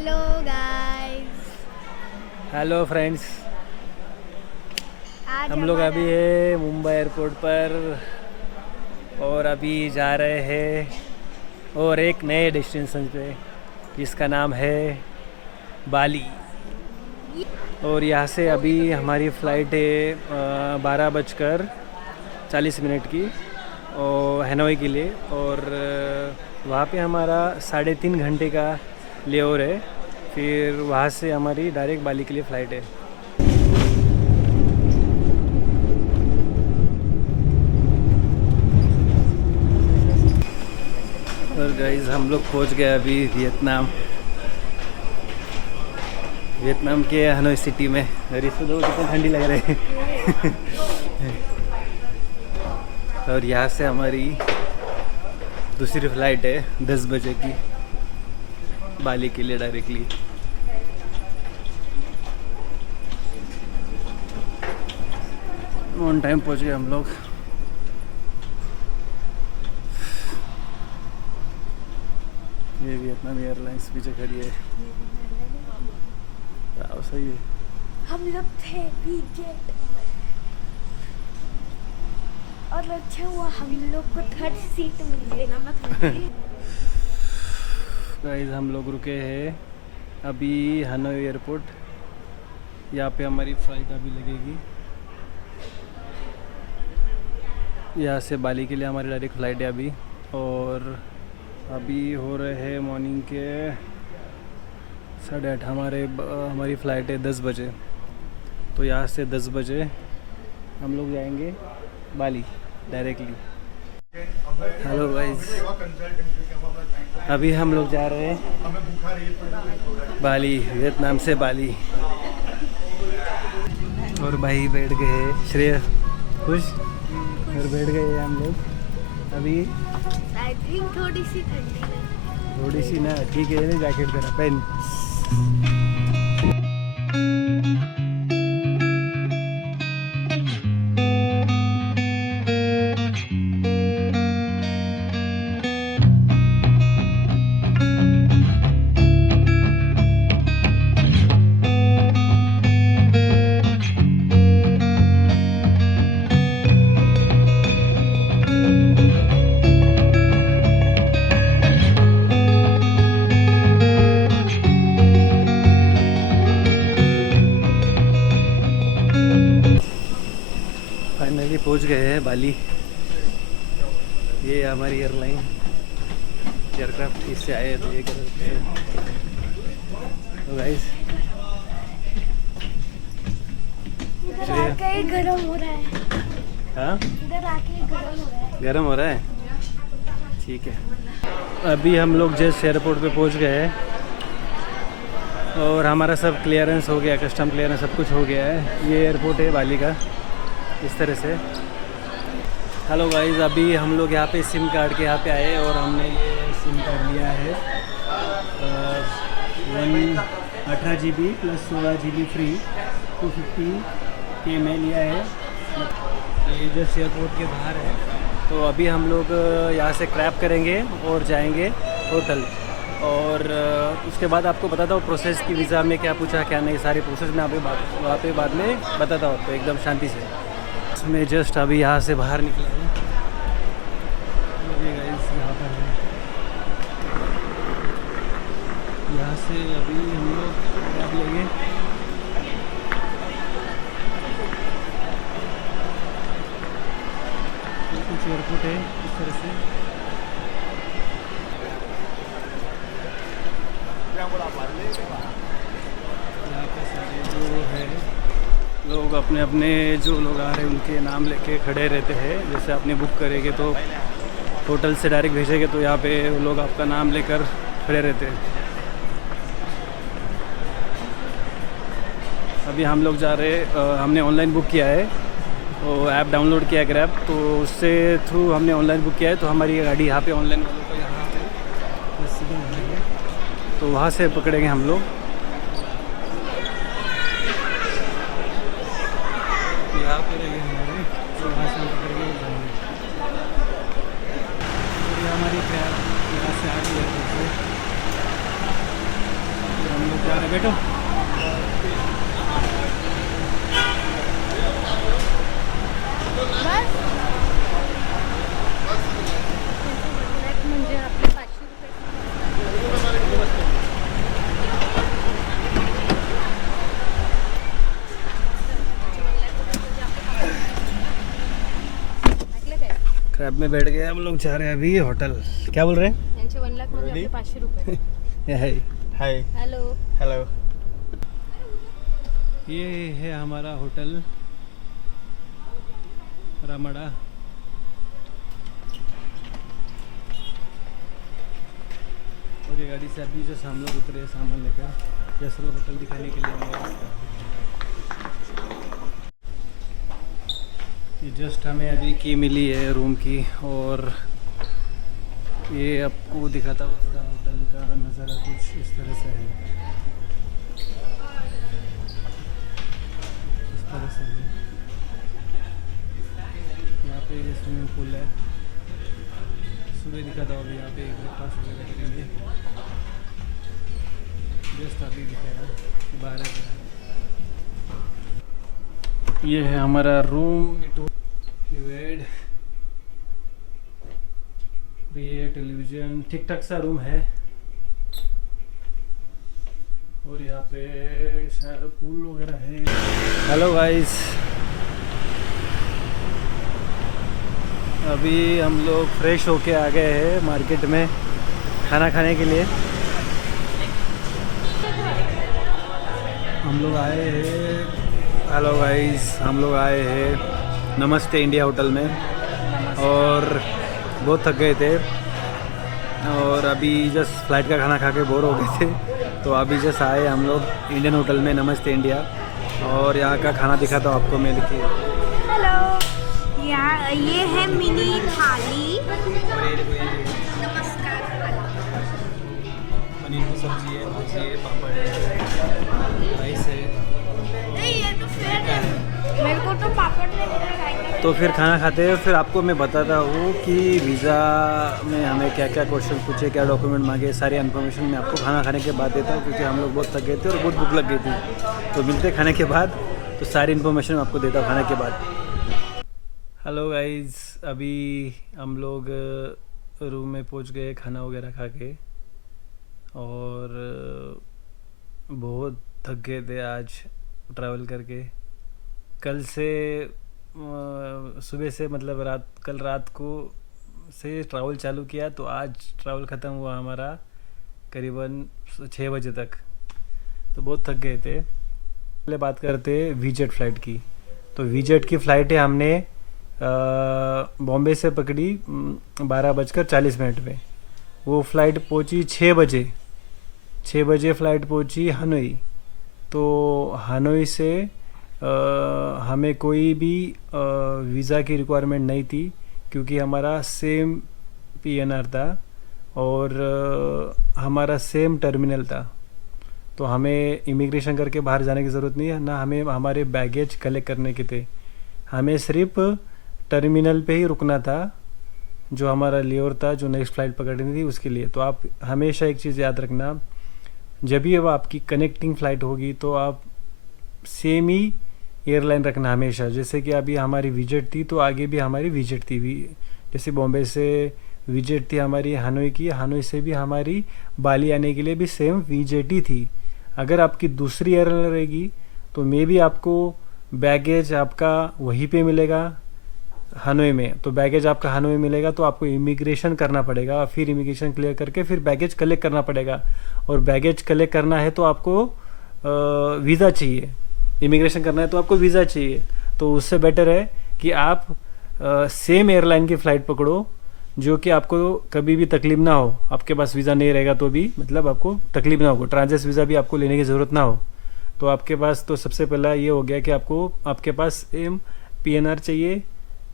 Hello guys. Hello friends. आज हम लोग हमारा अभी है मुंबई एयरपोर्ट पर और अभी जा रहे हैं और एक नए डेस्टिनेशन पे जिसका नाम है बाली। और यहाँ से अभी हमारी फ़्लाइट है 12:40 की और हनोई के लिए। और वहाँ पे हमारा 3.5 घंटे का लेओवर है। फिर वहाँ से हमारी डायरेक्ट बाली के लिए फ़्लाइट है। और गाइस हम लोग पहुँच गए अभी वियतनाम के हनोई सिटी में। और इसमें तो कितनी ठंडी लग रही है। और यहाँ से हमारी दूसरी फ़्लाइट है 10 बजे की बाली के लिए डायरेक्टली। ऑन टाइम पहुँच गए हम लोग। ये वियतनाम एयरलाइंस पीछे खड़ी है। सही है। हम लोग थे वीजेट और अच्छा हुआ हम लोग को थर्ड सीट मिल गई। गाइस हम लोग रुके हैं अभी हनोई एयरपोर्ट। यहाँ पे हमारी फ़्लाइट अभी लगेगी। यहाँ से बाली के लिए हमारी डायरेक्ट फ़्लाइट है अभी। और अभी हो रहे हैं मॉर्निंग के 8:30। हमारी फ़्लाइट है 10 बजे। तो यहाँ से 10 बजे हम लोग जाएंगे बाली डायरेक्टली। हेलो गाइस, अभी हम लोग जा रहे हैं बाली, वियतनाम से बाली। और भाई बैठ गए हैं श्रेय खुश। और बैठ गए हैं हम लोग अभी। आई थिंक थोड़ी सी ठंडी है। थोड़ी सी ना, ठीक है, जैकेट करा पहन। फाइनली पहुंच गए हैं बाली। ये हमारी एयरक्राफ्ट इससे आए तो ये तो गाइस इधर आके ही गरम हो रहा है। हाँ इधर आके ही गरम हो रहा है। गर्म हो रहा है, ठीक है। अभी हम लोग जस्ट एयरपोर्ट पे पहुंच गए हैं और हमारा सब क्लियरेंस हो गया, कस्टम क्लियरेंस सब कुछ हो गया है। ये एयरपोर्ट है बाली का इस तरह से। हेलो गाइस, अभी हम लोग यहाँ पे सिम कार्ड के यहाँ पे आए और हमने ये सिम कार्ड लिया है 18 GB प्लस 16 GB फ्री 250 के में लिया है। ये जस्ट एयरपोर्ट के बाहर है। तो अभी हम लोग यहाँ से क्रैब करेंगे और जाएंगे होटल। और उसके बाद आपको बताता हूँ प्रोसेस की, वीज़ा में क्या पूछा क्या नहीं, सारी प्रोसेस में वहाँ पे बाद में बताता हूँ आपको एकदम शांति से। मैं जस्ट अभी यहाँ से बाहर निकला हूँ। ये गाइस यहाँ पर है। यहाँ से अभी हम लोग कैब लेंगे। ये कुछ एयरपोर्ट है इस तरह से। यहाँ पे सारे जो है लोग अपने अपने जो लोग आ रहे हैं उनके नाम लेके खड़े रहते हैं। जैसे आपने बुक करेंगे तो होटल से डायरेक्ट भेजेंगे तो यहाँ पे वो लोग आपका नाम लेकर खड़े रहते हैं। अभी हम लोग जा रहे हैं, हमने ऑनलाइन बुक किया है, वो ऐप डाउनलोड किया ग्रैब, तो उससे थ्रू हमने ऑनलाइन बुक किया है। तो हमारी गाड़ी यहाँ पे ऑनलाइन वालों को यहाँ पे तो वहाँ से पकड़ेंगे हम लोग। यहाँ पे रहेंगे हमारे, तो वहाँ से हम पकड़ेंगे जाएंगे। और ये हमारी कैब यहाँ से आ गई है। बैठो। बस म्हणजे आपले 500 रुपये क्रैब में बैठ गए हम लोग, जा रहे हैं अभी होटल। क्या बोल रहे हैं? यांचे 1 लाख मध्ये आपले 500 रुपये. हाय हाय हॅलो. हेलो। ये है हमारा होटल रामड़ा। और ये गाड़ी से अभी जो हम लोग उतरे सामान लेकर जैसर होटल दिखाने के लिए हमें ये जस्ट हमें अभी की मिली है रूम की। और ये आपको दिखाता हूँ थोड़ा होटल का नज़ारा कुछ इस तरह से है। इस तरह से है। यहाँ पे ये स्विमिंग पूल है। सुबह दिखाता हूँ अभी यहाँ पे ब्रेकफास्ट वगैरह करेंगे। जस्ट अभी दिखाया बाहर है। ये है हमारा रूम, बेड, ये टेलीविज़न, ठीक ठाक सा रूम है। और यहाँ पे शायद पूल वगैरह है। हेलो गाइस, अभी हम लोग फ्रेश होके आ गए हैं मार्केट में खाना खाने के लिए। हम लोग आए हैं, हेलो गाइस, हम लोग आए हैं नमस्ते इंडिया होटल में और बहुत थक गए थे। और अभी जस्ट फ्लाइट का खाना खा के बोर हो गए थे, तो अभी जस्ट आए हम लोग इंडियन होटल में नमस्ते इंडिया। और यहाँ का खाना दिखाता हूँ आपको मैं। देखिए, हेलो, यहाँ ये है मिनी थाली। नमस्कार। पनीर की सब्जी है, भाजी है, पापड़ है, राइस है। नहीं, ये तो फेयर है। मेरे को तो पापड़ नहीं मिला। तो फिर खाना खाते हैं, फिर आपको मैं बताता हूँ कि वीज़ा में हमें क्या क्या क्वेश्चन पूछे, क्या डॉक्यूमेंट मांगे, सारी इन्फॉर्मेशन मैं आपको खाना खाने के बाद देता हूँ, क्योंकि हम लोग बहुत थक गए थे और बहुत भूख लग गई थी। तो मिलते खाने के बाद, तो सारी इन्फॉर्मेशन आपको देता हूँ खाने के बाद। हेलो गाइस, अभी हम लोग रूम में पहुँच गए खाना वगैरह खा के। और बहुत थक गए थे आज ट्रैवल करके। कल से सुबह से मतलब कल रात को से ट्रैवल चालू किया, तो आज ट्रैवल ख़त्म हुआ हमारा करीबन 6 बजे तक। तो बहुत थक गए थे। पहले बात करते वीजेट फ़्लाइट की। तो वीजेट की फ़्लाइट है हमने बॉम्बे से पकड़ी 12:40 में। वो फ़्लाइट पहुंची 6 बजे। 6 बजे फ़्लाइट पहुंची हनोई। तो हनोई से हमें कोई भी वीज़ा की रिक्वायरमेंट नहीं थी, क्योंकि हमारा सेम पीएनआर था और हमारा सेम टर्मिनल था। तो हमें इमिग्रेशन करके बाहर जाने की ज़रूरत नहीं है ना, हमें हमारे बैगेज कलेक्ट करने के थे। हमें सिर्फ टर्मिनल पे ही रुकना था, जो हमारा लेवर था, जो नेक्स्ट फ़्लाइट पकड़नी थी उसके लिए। तो आप हमेशा एक चीज़ याद रखना, जब भी अब आपकी कनेक्टिंग फ़्लाइट होगी तो आप सेम ही एयरलाइन रखना हमेशा। जैसे कि अभी हमारी वीजेट थी, तो आगे भी हमारी वीजेट थी। जैसे बॉम्बे से वीजेट थी हमारी हनोई की, हनोई से भी हमारी बाली आने के लिए भी सेम वीजेट ही थी। अगर आपकी दूसरी एयरलाइन रहेगी तो मे भी आपको बैगेज आपका वहीं पे मिलेगा हनोई में। तो बैगेज आपका हनोई में मिलेगा, तो आपको इमिग्रेशन करना पड़ेगा, फिर इमिग्रेशन क्लियर करके फिर बैगेज कलेक्ट करना पड़ेगा। और बैगेज कलेक्ट करना है तो आपको वीज़ा चाहिए। इमिग्रेशन करना है तो आपको वीज़ा चाहिए। तो उससे बेटर है कि आप सेम एयरलाइन की फ़्लाइट पकड़ो, जो कि आपको कभी भी तकलीफ ना हो। आपके पास वीज़ा नहीं रहेगा तो भी मतलब आपको तकलीफ ना हो, ट्रांजिट वीज़ा भी आपको लेने की ज़रूरत ना हो। तो आपके पास तो सबसे पहला ये हो गया कि आपके पास सेम पीएनआर चाहिए,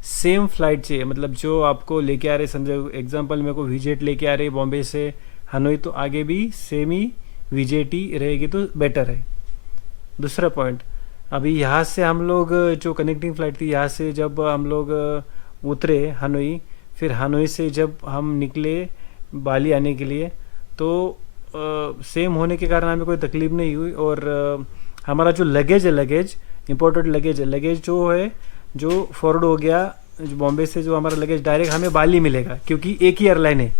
सेम फ़्लाइट चाहिए। मतलब जो आपको लेके आ रहे, समझो एग्जांपल मेरे को वीजेट लेके आ रही बॉम्बे से हनोई, तो आगे भी सेम ही वीजेट ही रहेगी तो बेटर है। दूसरा पॉइंट, अभी यहाँ से हम लोग जो कनेक्टिंग फ़्लाइट थी, यहाँ से जब हम लोग उतरे हनोई, फिर हनोई से जब हम निकले बाली आने के लिए, तो सेम होने के कारण हमें कोई तकलीफ नहीं हुई। और हमारा जो लगेज है, लगेज इम्पोर्टेड लगेज है, लगेज जो है जो फॉरवर्ड हो गया जो बॉम्बे से, जो हमारा लगेज डायरेक्ट हमें बाली मिलेगा, क्योंकि एक ही एयरलाइन है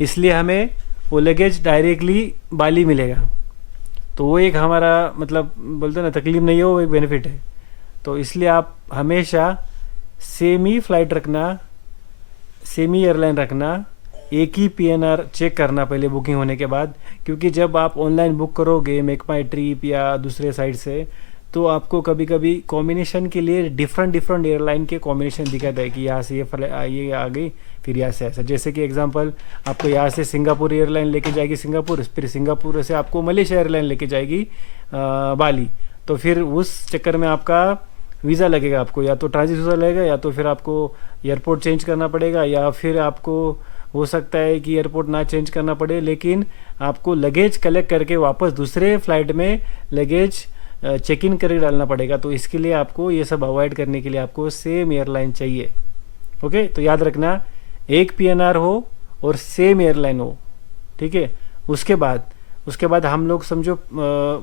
इसलिए हमें वो लगेज डायरेक्टली बाली मिलेगा। तो वो एक हमारा मतलब बोलते हैं ना तकलीफ नहीं है, वो एक बेनिफिट है। तो इसलिए आप हमेशा सेम ही फ्लाइट रखना, सेम ही एयरलाइन रखना, एक ही PNR चेक करना पहले बुकिंग होने के बाद, क्योंकि जब आप ऑनलाइन बुक करोगे मेक माई ट्रिप या दूसरे साइट से, तो आपको कभी कभी कॉम्बिनेशन के लिए डिफरेंट एयरलाइन के कॉम्बिनेशन दिखाता है कि यहाँ से ये आ गई, फिर यहाँ से ऐसा। जैसे कि एग्जांपल आपको यहाँ से सिंगापुर एयरलाइन लेके जाएगी सिंगापुर, फिर सिंगापुर से आपको मलेशिया एयरलाइन लेके जाएगी बाली। तो फिर उस चक्कर में आपका वीज़ा लगेगा, आपको या तो ट्रांजिट वीज़ा लगेगा या तो फिर आपको एयरपोर्ट चेंज करना पड़ेगा, या फिर आपको हो सकता है कि एयरपोर्ट ना चेंज करना पड़े, लेकिन आपको लगेज कलेक्ट करके वापस दूसरे फ्लाइट में लगेज चेक इन करके डालना पड़ेगा। तो इसके लिए आपको ये सब अवॉइड करने के लिए आपको सेम एयरलाइन चाहिए। ओके, तो याद रखना एक PNR हो और सेम एयरलाइन हो, ठीक है। उसके बाद हम लोग समझो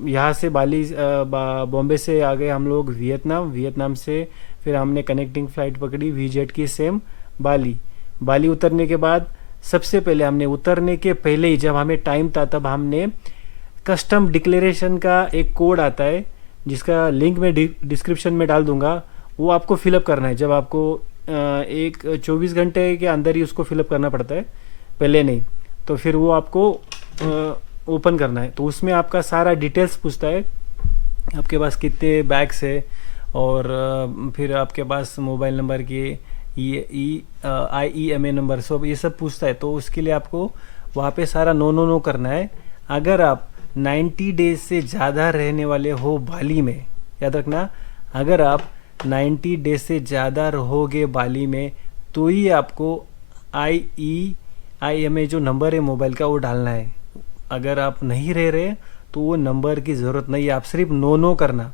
यहाँ से बाली बॉम्बे से आ गए हम लोग वियतनाम से फिर हमने कनेक्टिंग फ़्लाइट पकड़ी VJet की सेम बाली उतरने के बाद सबसे पहले हमने उतरने के पहले ही जब हमें टाइम था तब हमने कस्टम डिक्लेरेशन का एक कोड आता है जिसका लिंक मैं डिस्क्रिप्शन में डाल दूंगा, वो आपको फिलअप करना है। जब आपको एक 24 घंटे के अंदर ही उसको फिलअप करना पड़ता है, पहले नहीं। तो फिर वो आपको ओपन करना है। तो उसमें आपका सारा डिटेल्स पूछता है, आपके पास कितने बैग्स है और फिर आपके पास मोबाइल नंबर की IEMA नंबर, सब ये सब पूछता है। तो उसके लिए आपको वहाँ पे सारा नो करना है। अगर आप 90 डेज से ज़्यादा रहने वाले हो बाली में, याद रखना अगर आप 90 डेज से ज़्यादा रहोगे बाली में तो ही आपको IEMA जो नंबर है मोबाइल का वो डालना है। अगर आप नहीं रह रहे तो वो नंबर की ज़रूरत नहीं है, आप सिर्फ नो करना।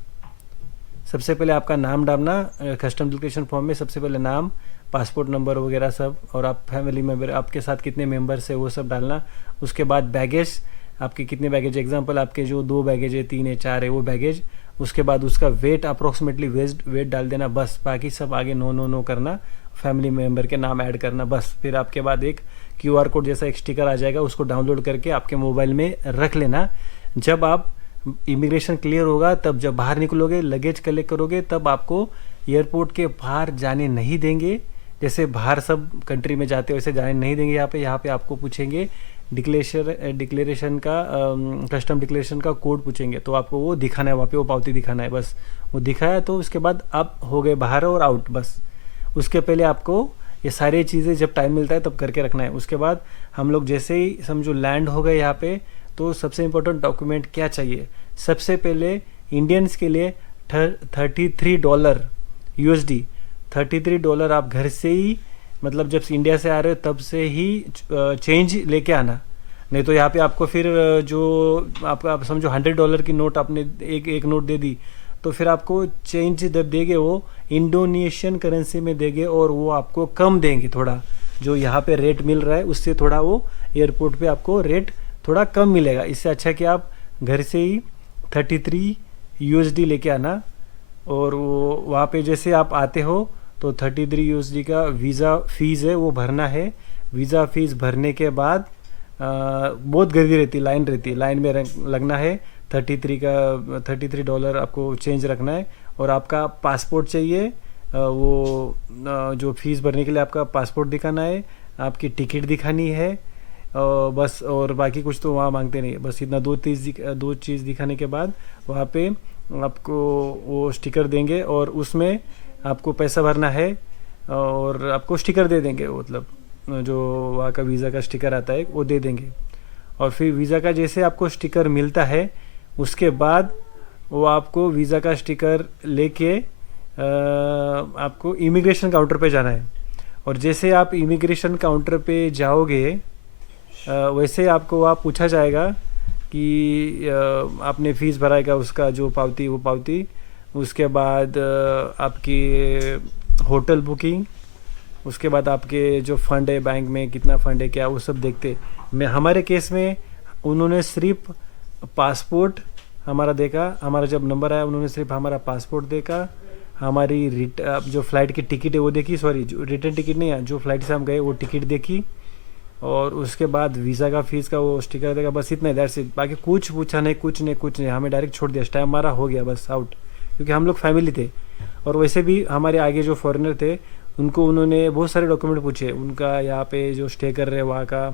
सबसे पहले आपका नाम डालना कस्टम डिक्लेरेशन फॉर्म में, सबसे पहले नाम, पासपोर्ट नंबर वगैरह सब, और आप फैमिली मेम्बर आपके साथ कितने मेंबर्स है वो सब डालना। उसके बाद बैगेज, आपके कितने बैगेज, एग्जांपल आपके जो 2 बैगेज है, 3 है, 4 है वो बैगेज। उसके बाद उसका वेट अप्रोक्सीमेटली वेट डाल देना, बस। बाकी सब आगे नो करना, फैमिली मेम्बर के नाम ऐड करना, बस। फिर आपके बाद एक QR कोड जैसा एक स्टिकर आ जाएगा, उसको डाउनलोड करके आपके मोबाइल में रख लेना। जब आप इमिग्रेशन क्लियर होगा तब जब बाहर निकलोगे लगेज कलेक्ट करोगे तब आपको एयरपोर्ट के बाहर जाने नहीं देंगे। जैसे बाहर सब कंट्री में जाते हो वैसे जाने नहीं देंगे। यहाँ पे आपको पूछेंगे डिक्लेरेशन का कस्टम डिक्लेरेशन का कोड पूछेंगे, तो आपको वो दिखाना है, वहाँ पे वो पावती दिखाना है, बस। वो दिखाया तो उसके बाद आप हो गए बाहर और आउट, बस। उसके पहले आपको ये सारी चीज़ें जब टाइम मिलता है तब करके रखना है। उसके बाद हम लोग जैसे ही समझो लैंड हो गए यहाँ पे, तो सबसे इम्पोर्टेंट डॉक्यूमेंट क्या चाहिए, सबसे पहले इंडियंस के लिए $33 USD, $33 आप घर से ही, मतलब जब इंडिया से आ रहे हो तब से ही चेंज लेके आना। नहीं तो यहाँ पे आपको फिर जो आप समझो $100 की नोट आपने एक नोट दे दी, तो फिर आपको चेंज जब देंगे वो इंडोनेशियन करेंसी में देंगे और वो आपको कम देंगे थोड़ा, जो यहाँ पे रेट मिल रहा है उससे थोड़ा वो एयरपोर्ट पे आपको रेट थोड़ा कम मिलेगा। इससे अच्छा कि आप घर से ही 33 USD लेके आना, और वो वहाँ पे जैसे आप आते हो तो 33 USD का वीज़ा फीस है वो भरना है। वीज़ा फीस भरने के बाद बहुत गर्दी रहती, लाइन रहती है, लाइन में लगना है। $33 आपको चेंज रखना है, और आपका पासपोर्ट चाहिए, वो जो फीस भरने के लिए आपका पासपोर्ट दिखाना है, आपकी टिकट दिखानी है, बस। और बाकी कुछ तो वहाँ मांगते नहीं है, बस इतना दो चीज़ दिखाने के बाद वहाँ पे आपको वो स्टिकर देंगे और उसमें आपको पैसा भरना है और आपको स्टिकर दे देंगे, मतलब जो वहाँ का वीज़ा का स्टिकर आता है वो दे देंगे। और फिर वीज़ा का जैसे आपको स्टिकर मिलता है उसके बाद वो आपको वीज़ा का स्टिकर लेके आपको इमिग्रेशन काउंटर पे जाना है। और जैसे आप इमिग्रेशन काउंटर पे जाओगे वैसे आपको वहाँ पूछा जाएगा कि आपने फ़ीस भराएगा, उसका जो पावती वो पावती। उसके बाद आपकी होटल बुकिंग, उसके बाद आपके जो फ़ंड है बैंक में कितना फ़ंड है क्या, वो सब देखते। हमारे केस में उन्होंने सिर्फ पासपोर्ट हमारा देखा, हमारा जब नंबर आया उन्होंने सिर्फ हमारा पासपोर्ट देखा, हमारी जो फ़्लाइट की टिकट है वो देखी, सॉरी जो रिटर्न टिकट नहीं है, जो फ़्लाइट से हम गए वो टिकट देखी, और उसके बाद वीज़ा का फ़ीस का वो स्टिकर देगा, बस इतना, दैट्स इट। बाकी कुछ पूछा नहीं, कुछ नहीं, हमें डायरेक्ट छोड़ दिया, स्टैम्प मारा, हो गया बस आउट। क्योंकि हम लोग फैमिली थे, और वैसे भी हमारे आगे जो फॉरेनर थे उनको उन्होंने बहुत सारे डॉक्यूमेंट पूछे, उनका यहाँ पे जो स्टे कर रहे हैं वहाँ का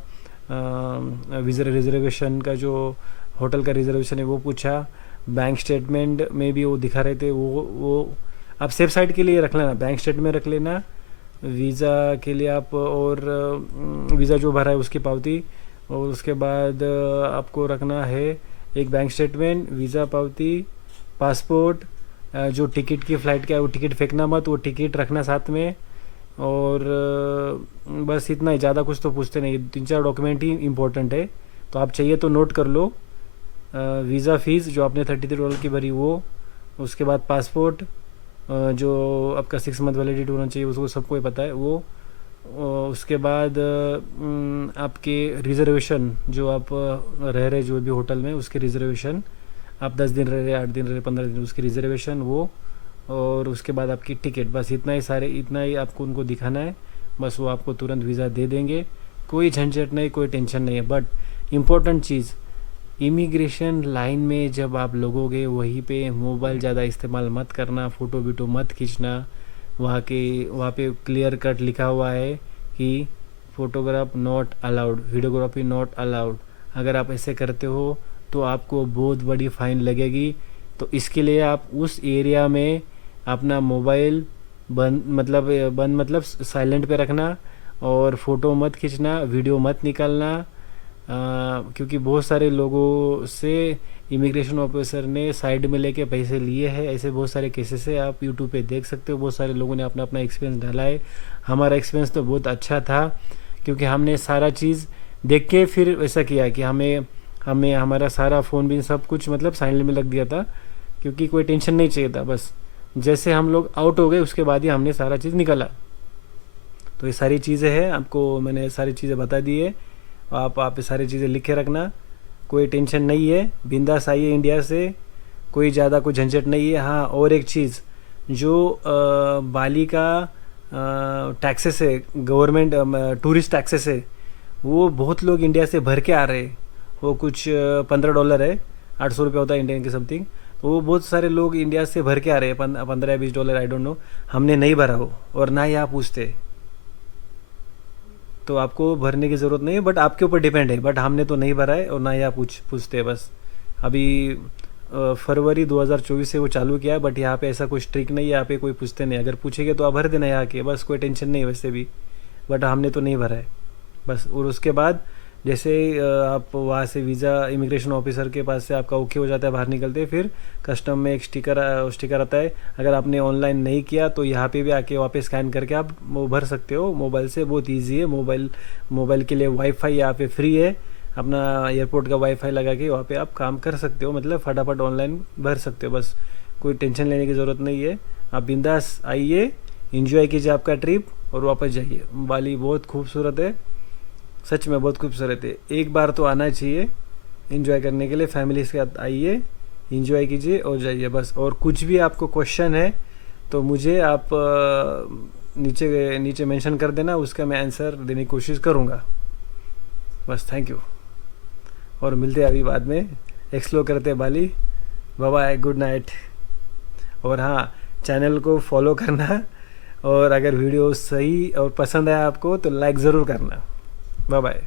वीज़ा रिजर्वेशन का, जो होटल का रिजर्वेशन है वो पूछा, बैंक स्टेटमेंट में भी वो दिखा रहे थे, वो आप सेफ साइड के लिए रख लेना, बैंक स्टेटमेंट रख लेना, वीज़ा के लिए आप, और वीज़ा जो भरा है उसकी पावती, और उसके बाद आपको रखना है एक बैंक स्टेटमेंट, वीज़ा पावती, पासपोर्ट, जो टिकट की फ़्लाइट का है वो टिकट फेंकना मत, वो टिकट रखना साथ में, और बस इतना ही, ज़्यादा कुछ तो पूछते नहीं, 3-4 डॉक्यूमेंट ही इम्पोर्टेंट है, तो आप चाहिए तो नोट कर लो। वीज़ा फ़ीस जो आपने $33 की भरी वो, उसके बाद पासपोर्ट जो आपका 6 मंथ वैलिडिटी होना चाहिए, उसको सबको ही पता है वो, उसके बाद आपके रिजर्वेशन, जो आप रह रहे जो भी होटल में उसके रिजर्वेशन, आप 10 दिन रह रहे, 8 दिन रह रहे, 15 दिन, उसकी रिजर्वेशन वो, और उसके बाद आपकी टिकट, बस इतना ही आपको उनको दिखाना है, बस वो आपको तुरंत वीज़ा दे देंगे, कोई झंझट नहीं, कोई टेंशन नहीं है। But important cheese, immigration line में जब आप लगोगे वहीं पे मोबाइल ज़्यादा इस्तेमाल मत करना, फ़ोटो वीटो मत खींचना, वहाँ पे क्लियर कट लिखा हुआ है कि photograph not allowed, videography not allowed. अगर आप ऐसे करते हो तो आपको बहुत बड़ी फ़ाइन लगेगी, तो इसके लिए आप उस एरिया में अपना मोबाइल बंद मतलब साइलेंट पे रखना, और फ़ोटो मत खींचना, वीडियो मत निकालना, क्योंकि बहुत सारे लोगों से इमिग्रेशन ऑफिसर ने साइड में लेके पैसे लिए हैं, ऐसे बहुत सारे केसेस है, आप यूट्यूब पे देख सकते हो, बहुत सारे लोगों ने अपना एक्सपीरियंस डाला है। हमारा एक्सपीरियंस तो बहुत अच्छा था, क्योंकि हमने सारा चीज़ देख के फिर ऐसा किया कि हमें हमारा सारा फ़ोन भी सब कुछ साइलेंट में लग दिया था, क्योंकि कोई टेंशन नहीं चाहिए था। बस जैसे हम लोग आउट हो गए उसके बाद ही हमने सारा चीज़ निकाला। तो ये सारी चीज़ें हैं, आपको मैंने सारी चीज़ें बता दी है, आप सारी चीज़ें लिख के रखना, कोई टेंशन नहीं है, बिंदास आइए इंडिया से, कोई ज़्यादा कोई झंझट नहीं है। हाँ, और एक चीज़, जो बाली का टैक्सेस है, गवर्नमेंट टूरिस्ट टैक्सेस है, वो बहुत लोग इंडिया से भर के आ रहे हैं, वो कुछ $15 है, 800 रुपये होता है इंडियन के समथिंग, तो वो बहुत सारे लोग इंडिया से भर के आ रहे हैं, $15 या $20, आई डोंट नो, हमने नहीं भरा हो, और ना ही आप पूछते, तो आपको भरने की ज़रूरत नहीं है, बट आपके ऊपर डिपेंड है, बट हमने तो नहीं भरा है, और ना ही आप पूछते हैं। बस अभी फरवरी 2024 से वो चालू किया है, बट यहाँ पे ऐसा कोई स्ट्रिक नहीं है, यहाँ पे कोई पूछते नहीं, अगर पूछेंगे तो आप भर देना यहाँ के, बस कोई टेंशन नहीं है वैसे भी, बट हमने तो नहीं भरा है बस। और उसके बाद जैसे आप वहाँ से वीज़ा इमिग्रेशन ऑफिसर के पास से आपका ओके हो जाता है, बाहर निकलते, फिर कस्टम में एक स्टिकर आता है, अगर आपने ऑनलाइन नहीं किया तो यहाँ पे भी आके वहाँ पे स्कैन करके आप वो भर सकते हो मोबाइल से, बहुत ईजी है। मोबाइल के लिए वाईफाई यहाँ पे फ्री है, अपना एयरपोर्ट का वाईफाई लगा के वहाँ पे आप काम कर सकते हो, फटाफट ऑनलाइन भर सकते हो, बस कोई टेंशन लेने की ज़रूरत नहीं है। आप बिंदास आइए, इंजॉय कीजिए आपका ट्रिप और वापस जाइए। बाली बहुत खूबसूरत है, सच में बहुत खूबसूरत है, एक बार तो आना चाहिए एंजॉय करने के लिए, फैमिली के साथ आइए, एंजॉय कीजिए और जाइए बस। और कुछ भी आपको क्वेश्चन है तो मुझे आप नीचे मेंशन कर देना, उसका मैं आंसर देने की कोशिश करूँगा बस। थैंक यू, और मिलते हैं अभी बाद में, एक्सप्लोर करते हैं Bali. Bye bye, good night. और हाँ, चैनल को फॉलो करना, और अगर वीडियो सही और पसंद आया आपको तो लाइक ज़रूर करना। Bye bye.